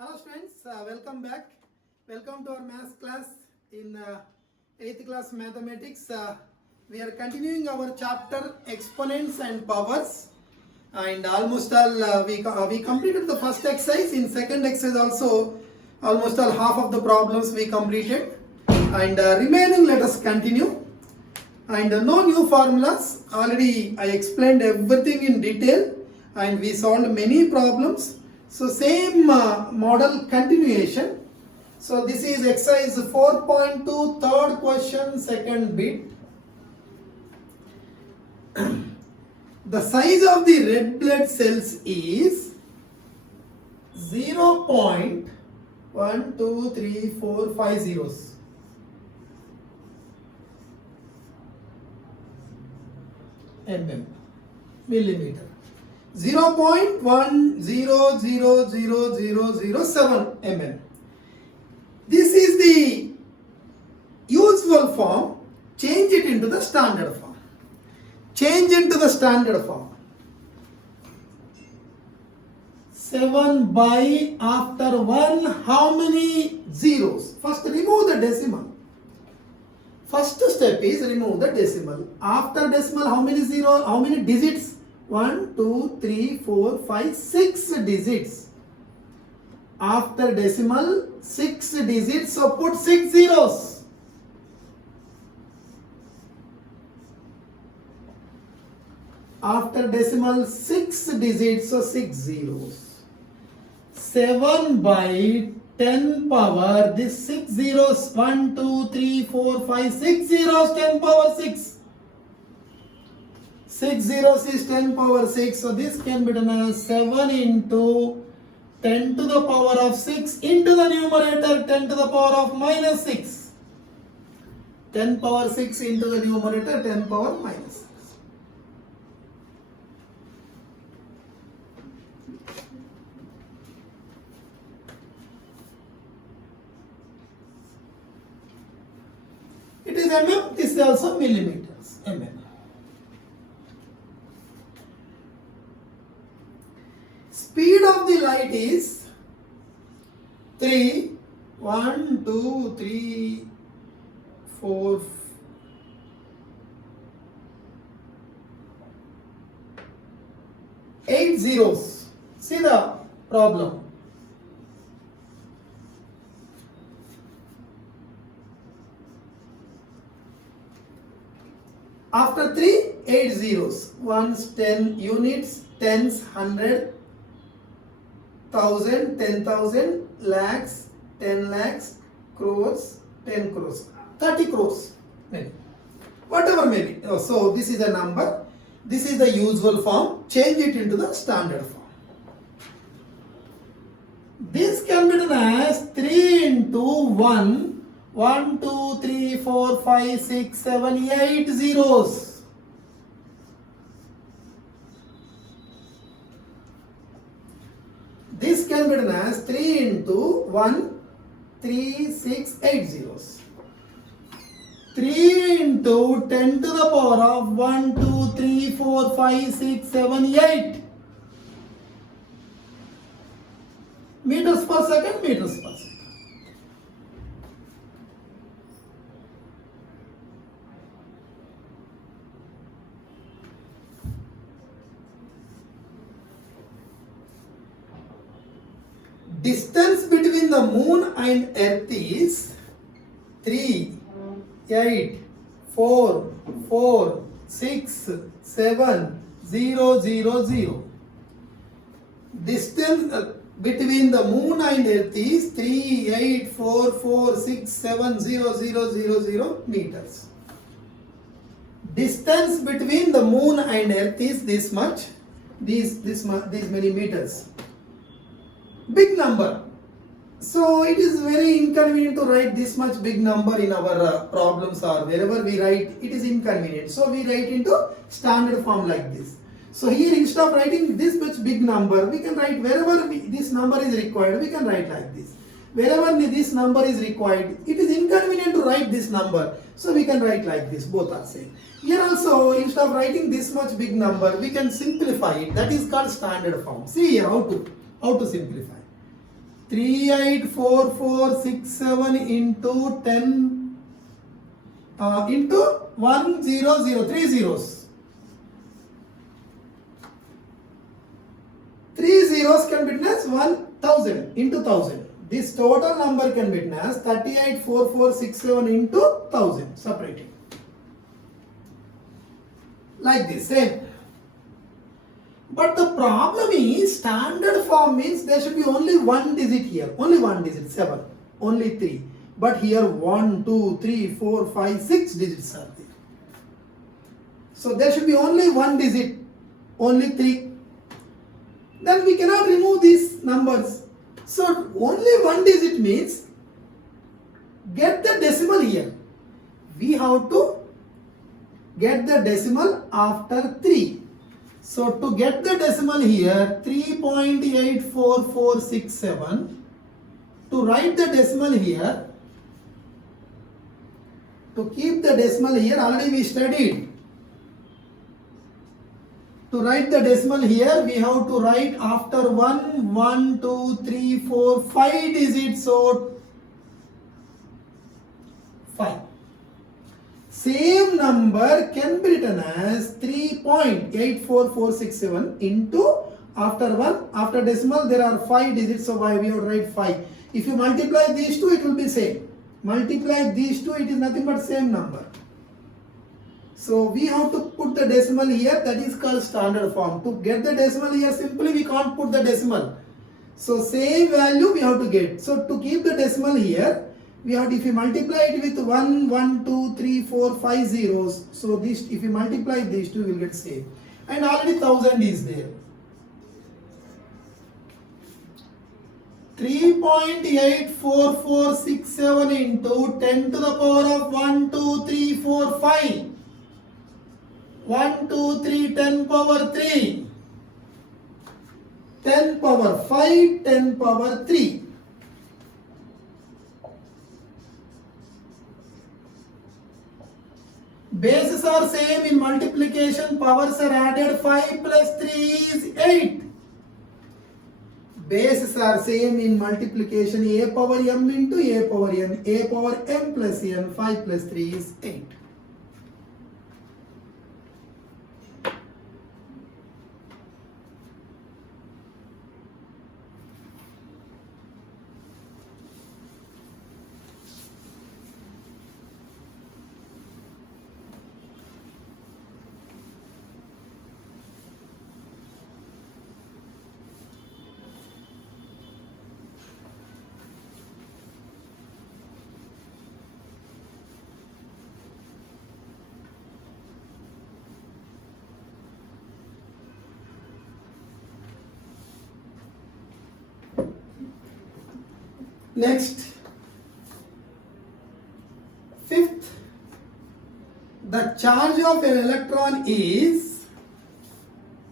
Hello students, welcome back. Welcome to our maths class in 8th class mathematics. We are continuing our chapter exponents and powers, and almost all we completed the first exercise. In second exercise also almost all half of the problems we completed, and remaining let us continue. And no new formulas. Already I explained everything in detail and we solved many problems. So same model continuation. So this is exercise 4.2, third question, second bit. The size of the red blood cells is 0.12345 zeros. Millimeter. 0.1000007 mm. This is the usual form. Change it into the standard form. Change into the standard form. 7 by after 1, how many zeros? First remove the decimal. First step is remove the decimal. After decimal, how many zeros? How many digits? 1, 2, 3, 4, 5, 6 digits. After decimal, 6 digits, so put 6 zeros. After decimal, 6 digits, so 6 zeros. 7 by 10 power, this 6 zeros, 1, 2, 3, 4, 5, 6 zeros, 10 power 6. 6 zeros is 10 power 6, so this can be done as 7 into 10 to the power of 6 into the numerator 10 to the power of minus 6. 10 power 6 into the numerator 10 power minus 6. It is mm, this is also millimeters, mm. Speed of the light is 3, 1, 2, 3, 4, 8 zeros. See the problem. After 3, 8 zeros. Ones, 10 units, tens, 100. 1000, 10,000, lakhs, 10 lakhs, crores, 10 crores, 30 crores, maybe. Whatever maybe. So this is a number. This is the usual form. Change it into the standard form. This can be done as 3 into 1. 1, 2, 3, 4, 5, 6, 7, 8 zeros. This can be done as 3 into 1, 3, 6, 8 zeros. 3 into 10 to the power of 1, 2, 3, 4, 5, 6, 7, 8. Meters per second, meters per second. Distance between the moon and earth is 3, 8, 4, 4, 6, 7, 0, 0, 0. Distance between the moon and earth is 3, 8, 4, 4, 6, 7, 0, 0, 0, 0 meters. Distance between the moon and earth is this much, these many meters. Big number. So it is very inconvenient to write this much big number in our problems, or wherever we write it is inconvenient. So we write into standard form like this. So here instead of writing this much big number, we can write wherever this number is required, we can write like this. Wherever this number is required, it is inconvenient to write this number. So we can write like this, both are same. Here also, instead of writing this much big number, we can simplify it. That is called standard form. See here how to simplify. 384467 into 10 into 100, 3 zeros. 3 zeros can be written as 1000 into 1000. This total number can be written as 384467 into 1000. Separating. Like this, same. But the problem is standard form means there should be only one digit here. Only one digit, 7. Only 3. But here 1, 2, 3, 4, 5, 6 digits are there. So there should be only one digit. Only 3. Then we cannot remove these numbers. So only one digit means get the decimal here. We have to get the decimal after 3. So to get the decimal here, 3.84467, to write the decimal here, to keep the decimal here, already we studied. To write the decimal here, we have to write after 1, 1, 2, 3, 4, 5 digits, so 5. Same number can be written as 3.84467 into after 1, after decimal there are 5 digits, so why we have to write 5. If you multiply these two, it will be same. Multiply these two, it is nothing but same number. So we have to put the decimal here, that is called standard form. To get the decimal here, simply we can't put the decimal. So same value we have to get. So to keep the decimal here, we have, if you multiply it with 1, 1, 2, 3, 4, 5 zeros, so this, if you multiply these two, you will get same. And already 1000 is there. 3.84467 into 10 to the power of 1, 2, 3, 4, 5. 1, 2, 3, 10 power 3. 10 power 5, 10 power 3. Bases are same in multiplication, powers are added, 5 plus 3 is 8. Bases are same in multiplication, a power m into a power n, a power m plus n, 5 plus 3 is 8. Next, fifth, the charge of an electron is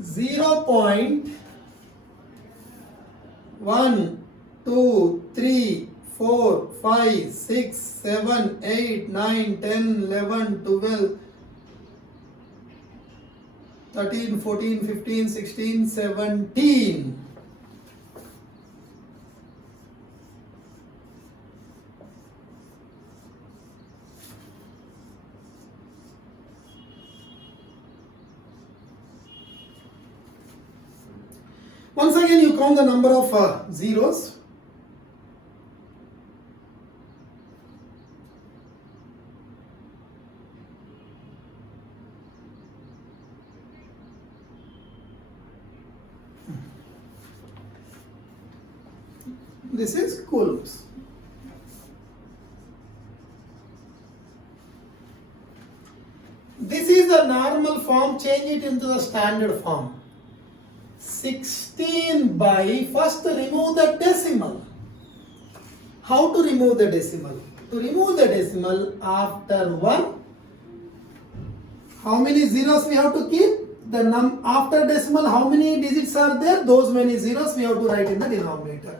0.1, 2, 3, 4, 5, 6, 7, 8, 9, 10, 11, 12, 13, 14, 15, 16, 17. Once again, you count the number of zeros. This is coulombs. This is the normal form, change it into the standard form. 16 by, first remove the decimal. How to remove the decimal? To remove the decimal, after 1, how many zeros we have to keep? The after decimal, how many digits are there? Those many zeros we have to write in the denominator.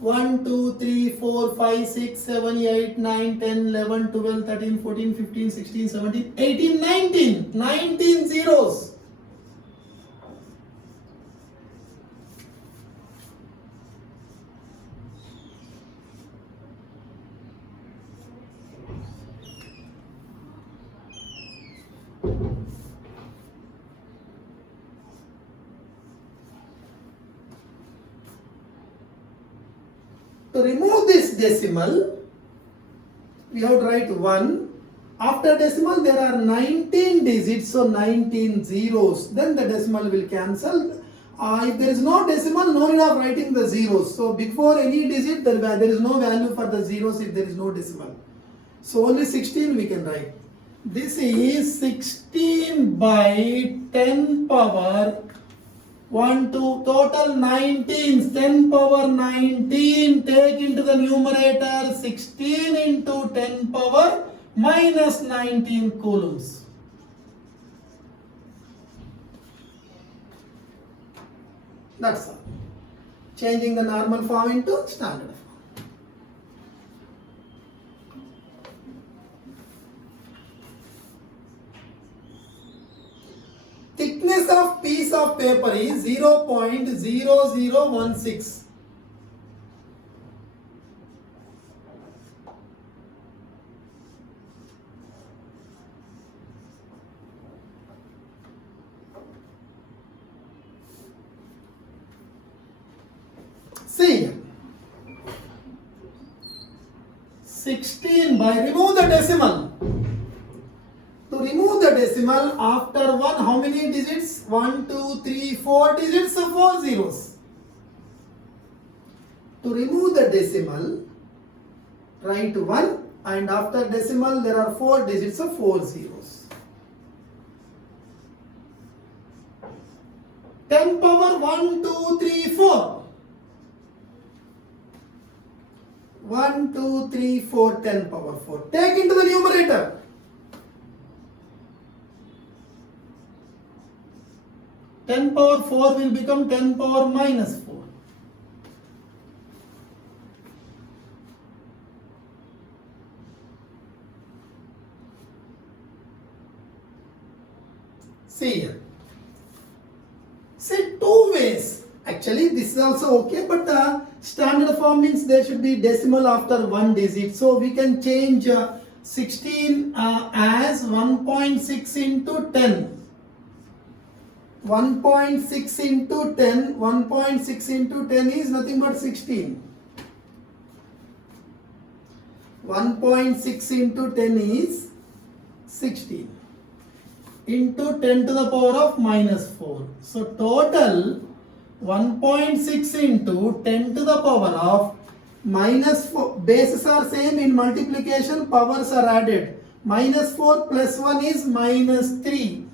1, 2, 3, 4, 5, 6, 7, 8, 9, 10, 11, 12, 13, 14, 15, 16, 17, 18, 19. 19 zeros. To remove this decimal, we have to write 1. After decimal, there are 19 digits, so 19 zeros. Then the decimal will cancel. If there is no decimal, no need of writing the zeros. So before any digit, there is no value for the zeros if there is no decimal. So only 16 we can write. This is 16 by 10 power 1, 2, total 19, 10 power 19, take into the numerator 16 into 10 power minus 19 coulombs. That's all. Changing the normal form into standard form. Thickness of piece of paper is 0.0016. See, 16 by, remove the decimal. To remove the decimal, after 1, how many digits? 1, 2, 3, 4 digits, so 4 zeros. To remove the decimal, write 1, and after decimal there are 4 digits, so 4 zeros. 10 power 1, 2, 3, 4. 1, 2, 3, 4, 10 power 4. Take into the numerator. 10 power 4 will become 10 power minus 4. See here. See, 2 ways. Actually, this is also okay, but the standard form means there should be decimal after 1 digit. So we can change 16 as 1.6 into 10. 1.6 into 10, 1.6 into 10 is nothing but 16. 1.6 into 10 is 16 into 10 to the power of minus 4. So total 1.6 into 10 to the power of minus 4. Bases are same, in multiplication powers are added. Minus 4 plus 1 is minus 3.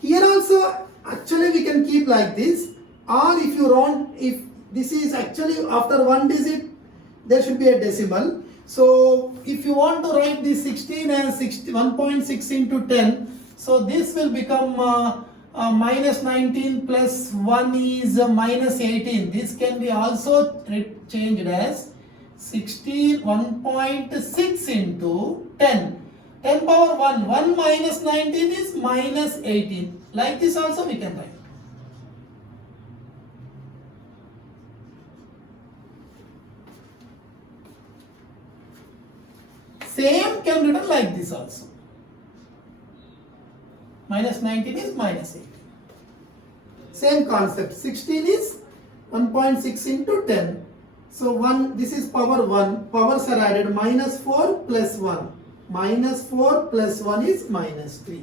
Here also, actually we can keep like this, or if you want, if this is actually after 1 digit, there should be a decimal. So if you want to write this 16 as 1.6 into 10, so this will become minus 19 plus 1 is minus 18. This can be also changed as 16, 1.6 into 10. 10 power 1, 1 minus 19 is minus 18. Like this also we can write. Same can be written like this also. Minus 19 is minus 18. Same concept. 16 is 1.6 into 10. So 1, this is power 1. Powers are added. Minus 4 plus 1. Minus 4 plus 1 is minus 3.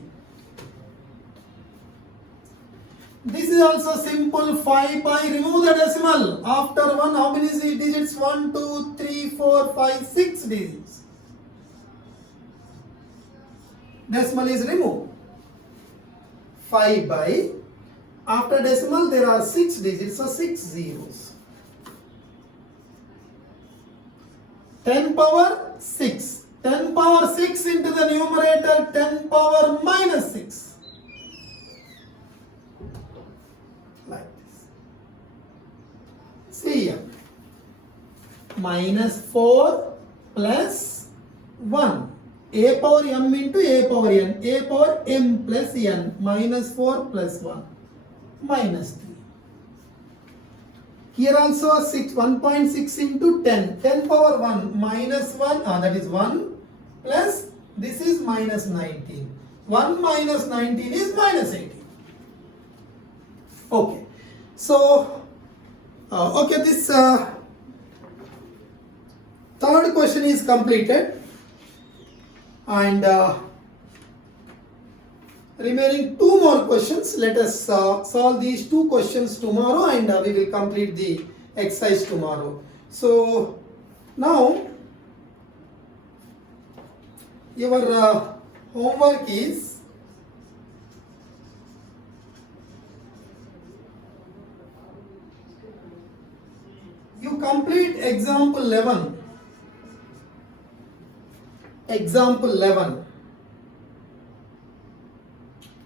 This is also simple. 5 by, remove the decimal. After 1, how many digits? 1, 2, 3, 4, 5, 6 digits. Decimal is removed. 5 by, after decimal there are 6 digits, so 6 zeros. 10 power 6. 10 power 6 into the numerator, 10 power minus 6. Like this. See here. Minus 4 plus 1. A power m into a power n. A power m plus n. Minus 4 plus 1. Minus 3. Here also 6, 1.6 into 10. 10 power 1 minus 1, that is 1 plus this is minus 19. 1 minus 19 is minus 18. Okay. So Okay, this third question is completed, and remaining two more questions. Let us solve these two questions tomorrow, and we will complete the exercise tomorrow. So now your homework is you complete example 11. Example 11.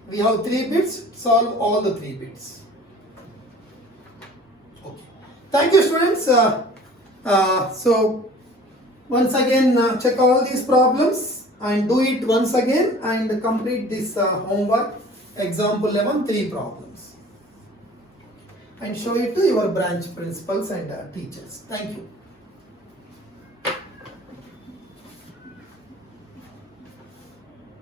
We have 3 bits, solve all the 3 bits. Okay. Thank you, students. So once again check all these problems and do it once again and complete this homework. Example 11, 3 problems. And show it to your branch principals and teachers. Thank you.